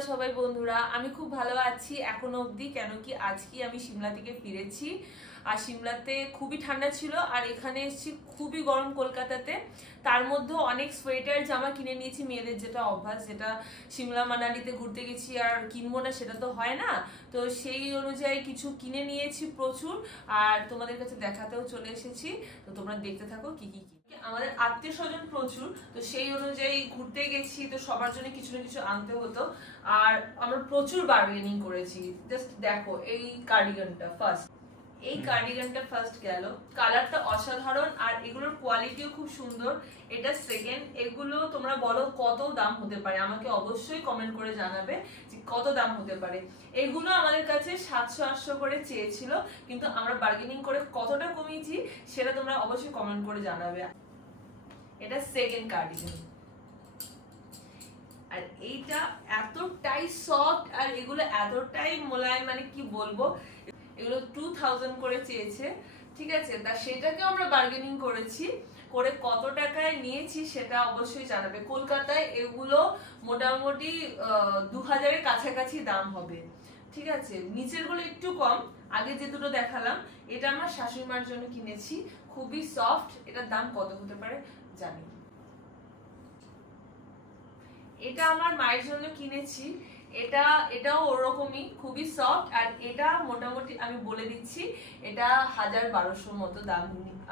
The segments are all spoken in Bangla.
তোমরা সবাই বন্ধুরা? আমি খুব ভালো আছি এখনো অবধি, কেন কি আজকে আমি সিমলা থেকে ফিরেছি। আর সিমলাতে খুবই ঠান্ডা ছিল, আর এখানে এসেছি খুবই গরম কলকাতাতে। তার মধ্যে অনেক সোয়েটার জামা কিনে নিয়েছি, মেয়েদের যেটা অভ্যাস, যেটা সিমলা মানালিতে ঘুরতে গেছি আর কিনবো না সেটা তো হয় না। তো সেই অনুযায়ী কিছু কিনে নিয়েছি প্রচুর, আর তোমাদের কাছে দেখাতেও চলে এসেছি। তো তোমরা দেখতে থাকো কি কি কি। আমাদের আত্মীয় স্বজন প্রচুর, তো সেই অনুযায়ী ঘুরতে গেছি, তো সবার জন্য কিছু না কিছু আনতে হতো। আর আমরা প্রচুর বার্গেনিং করেছি। জাস্ট দেখো এই কার্ডিগানটা ফার্স্ট গেল, কালারটা অসাধারণ আর এগুলোর কোয়ালিটিও খুব সুন্দর। এটা সেকেন্ড। এগুলো তোমরা বলো কত দাম হতে পারে, আমাকে অবশ্যই কমেন্ট করে জানাবে যে কত দাম হতে পারে। এগুলো আমাদের কাছে 700-800 করে চেয়েছিল, কিন্তু আমরা বার্গেনিং করে কতটা কমিয়েছি সেটা তোমরা অবশ্যই কমেন্ট করে জানাবে। এটা সেকেন্ড কার্ডিগান, আর এইটা এতটাই সফট আর এগুলো এতটাই মোলায়েম, মানে কি বলবো। এগুলো 2000 করে চেয়েছে, ঠিক আছে। তা সেটাকে আমরা বার্গেনিং করেছি, করে কত টাকায় নিয়েছি সেটা অবশ্যই জানাবে। কলকাতায় এগুলো মোটামুটি 2000-এর কাছাকাছি দাম হবে, ঠিক আছে। নিচের গুলো একটু কম। আগে যে দুটো দেখালাম, এটা আমার শাশুড়ি মার জন্য কিনেছি, খুবই সফট। এটার দাম কত হতে পারে জানি। এটা আমার মায়ের জন্য কিনেছি, এটাও ওরকমই খুবই সফট। আর এটা মোটামুটি আমি বলে দিচ্ছি, এটা 1000-1200 মতো দাম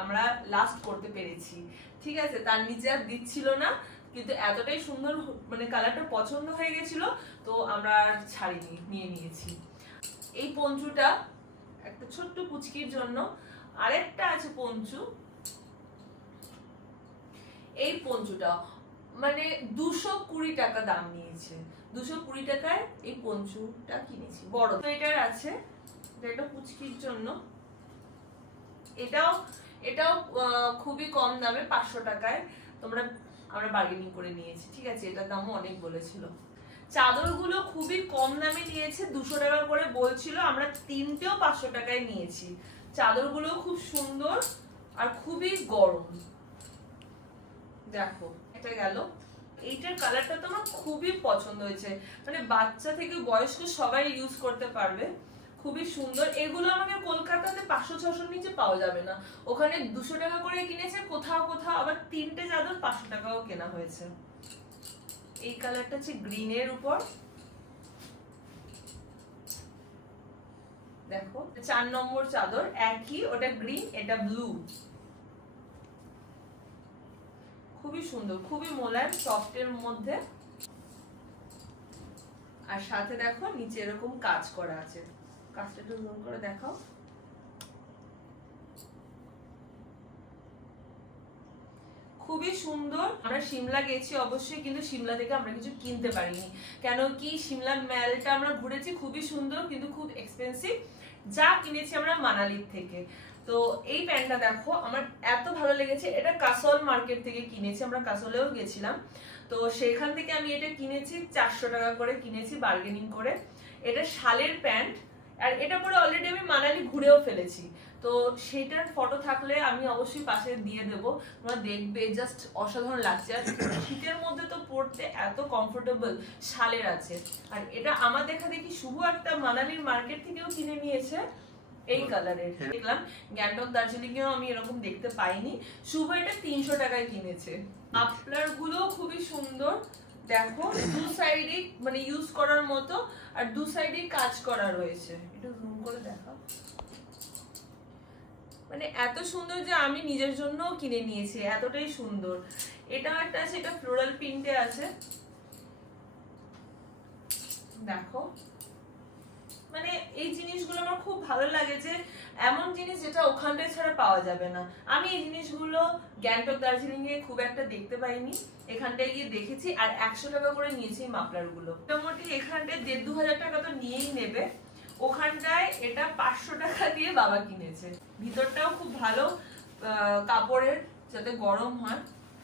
আমরা লাস্ট করতে পেরেছি, ঠিক আছে। তার নিচে আর দিচ্ছিল না, কিন্তু এতটাই সুন্দর, মানে কালারটা পছন্দ হয়ে গেছিল, তো আমরা আর ছাড়িনি, নিয়ে নিয়েছি। এই পঞ্চুটা একটা ছোট্ট পুচকির জন্য, আরেকটা আছে পঞ্চু। এই পঞ্চুটা মানে 220 টাকা দাম নিয়েছে। 220 টাকায় এই পঞ্চুটা কিনেছি। বড় সোয়েটার আছে, এটা পুচকির জন্য। এটাও খুবই কম দামে, 500 টাকায় আমরা বার্গেনিং করে নিয়েছি, ঠিক আছে। এটার দামও অনেক বলেছিল। চাদরগুলো খুবই কম দামে নিয়েছে, 200 টাকা করে বলছিল, আমরা তিনটেও 500 টাকায় নিয়েছি। চাদরগুলো খুব সুন্দর আর খুবই গরম। দেখো এটা গেল। এইটার কালারটা তো আমার খুবই পছন্দ হয়েছে, মানে বাচ্চা থেকে বয়স্ক সবাই ইউজ করতে পারবে, খুবই সুন্দর। এগুলো আমাকে কলকাতাতে 500-600 নিচে পাওয়া যাবে না, ওখানে 200 টাকা করে কিনেছে, কোথাও কোথাও আবার তিনটে চাদর 500 টাকাও কেনা হয়েছে। এই কালারটা হচ্ছে গ্রিনের উপর, দেখো 4 নম্বর চাদর, একই, ওটা গ্রিন এটা ব্লু। খুবই সুন্দর, খুবই মোলায়েম, সফটের মধ্যে। আর সাথে দেখো নিচে এরকম কাজ করা আছে, কাজটা একটু জুম করে দেখাও। খুবই সুন্দর। আমরা সিমলা গেছি অবশ্যই, কিন্তু সিমলা থেকে আমরা কিছু কিনতে পারিনি, কেন কি সিমলা মেলটা আমরা ঘুরেছি, খুবই সুন্দর কিন্তু খুব এক্সপেন্সিভ। যা কিনেছি আমরা মানালির থেকে। তো এই প্যান্টটা দেখো, আমার এত ভালো লেগেছে। এটা কাসল মার্কেট থেকে কিনেছি, আমরা কাসলেও গেছিলাম, তো সেখান থেকে আমি এটা কিনেছি 400 টাকা করে কিনেছি বার্গেনিং করে। এটা শালের প্যান্ট, আর এটা পরে অলরেডি আমি মানালি ঘুরেও ফেলেছি, তো সেটার ফটো থাকলে আমি অবশ্যই পাশে দিয়ে দেবো, তোমরা দেখবে। জাস্ট অসাধারণ লাগছে, আর শীতের মধ্যে তো পরতে এত কমফোর্টেবল, শালের আছে। আর এটা আমার দেখা দেখি শুভ একটা মানালির মার্কেট থেকেও কিনে নিয়েছে এই কালারের। দেখলাম গ্যাংটক দার্জিলিং এও আমি এরকম দেখতে পাইনি। শুভ এটা 300 টাকায় কিনেছে। মাফলার গুলো খুবই সুন্দর, দেখো দু সাইডে মানে ইউজ করার মতো, আর দু সাইডে কাজ করা রয়েছে। একটু জুম করে দেখাও, মানে এত সুন্দর যে আমি নিজের জন্য কিনে নিয়েছি, এতটাই সুন্দর। এটা একটা আছে, এটা ফ্লোরাল প্রিন্টে আছে, দেখো। মানে এই জিনিসগুলো আমার খুব ভালো লাগে, যে এমন জিনিস যেটা ওখানটায় ছাড়া পাওয়া যাবে না। আমি এই জিনিসগুলো গ্যাংটক দার্জিলিং এ খুব একটা দেখতে পাইনি, এখানটায় গিয়ে দেখেছি। আর 100 টাকা করে নিয়েছি মাফলার গুলো। মোটামুটি এখানটায় 1500 টাকা তো নিয়েই নেবে, ওখানটায় এটা 500 টাকা দিয়ে বাবা কিনেছে। ভিতরটাও খুব ভালো কাপড়ের, যাতে গরম হয়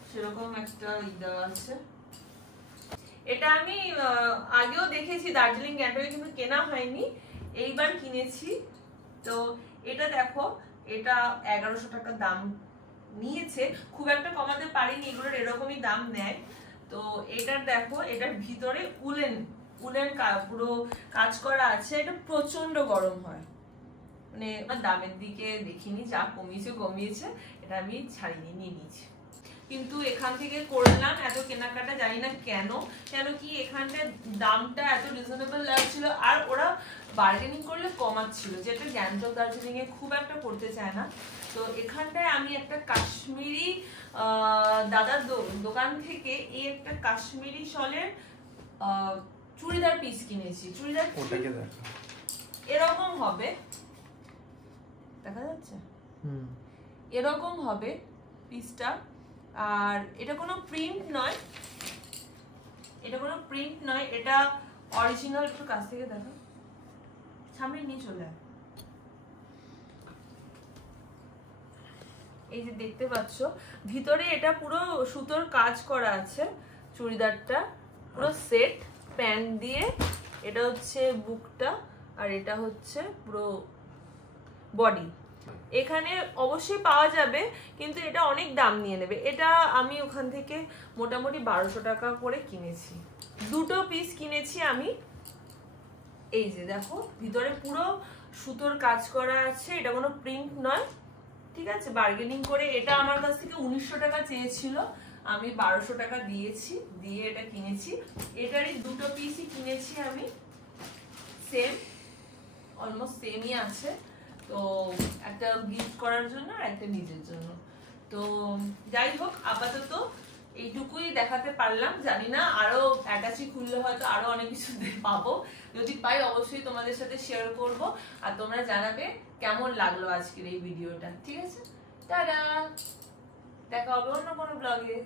সেরকম একটা দেওয়া আছে। এটা আমি আগেও দেখেছি দার্জিলিং গ্যাংটকে, কিন্তু কেনা হয়নি, এইবার কিনেছি। তো এটা দেখো, এটা 1100 টাকা দাম নিয়েছে, খুব একটা কমাতে পারিনি, এগুলোর এরকমই দাম নেয়। তো এটার দেখো, এটার ভিতরে উলেন পুরো কাজ করা আছে, এটা প্রচন্ড গরম হয়, মানে দামের দিকে দেখিনি, যা কমিয়েছে, এটা আমি ছাড়িয়ে নিয়ে নিয়েছি। কিন্তু এখান থেকে করলাম এত কেনাকাটা, জানি না কেন কি এখানটা দামটা এত রিজনেবল লাগছিল, আর ওরা বার্গেনিং করলে কমাচ্ছিল, যেটা গ্যাংটক দার্জিলিং এ খুব একটা করতে চায় না। তো এখানটায় আমি একটা কাশ্মীরি দাদার দোকান থেকে এই একটা কাশ্মীরি শলের চুড়িদার পিস কিনেছি। চুড়িদার এরকম হবে, দেখা যাচ্ছে, এরকম হবে পিসটা। আর এটা কোনো প্রিন্ট নয়, এটা অরিজিনাল। একটু কাছ থেকে দেখো, সামনে নিয়ে চলে আয়। এই যে দেখতে পাচ্ছ ভিতরে এটা পুরো সুতোর কাজ করা আছে, চুড়িদারটা পুরো সেট প্যান্ট দিয়ে, এটা হচ্ছে বুকটা আর এটা হচ্ছে পুরো বডি। এখানে অবশ্যই পাওয়া যাবে, কিন্তু এটা অনেক দাম নিয়ে নেবে। এটা আমি ওখান থেকে মোটামুটি 1200 টাকা করে কিনেছি, দুটো পিস কিনেছি আমি। এই যে দেখো ভিতরে পুরো সুতোর কাজ করা আছে, এটা কোনো প্রিন্ট নয়, ঠিক আছে। বার্গেনিং করে এটা আমার কাছ থেকে 1900 টাকা চেয়েছিল, আমি 1200 টাকা দিয়েছি, দিয়ে এটা কিনেছি। এটারই দুটো পিসই কিনেছি আমি, সেম, অলমোস্ট সেমই আছে। তো একটা গিফট করার জন্য আর একটা নিজের জন্য। তো যাই হোক, আপাতত এইটুকুই দেখাতে পারলাম। জানি না আরো অ্যাটাচি খুললে হয়তো আরো অনেক কিছু পাবো, যদি পাই অবশ্যই তোমাদের সাথে শেয়ার করব। আর তোমরা জানাবে কেমন লাগলো আজকের এই ভিডিওটা, ঠিক আছে? টাটা, দেখা হবে অন্য কোনো ব্লগে।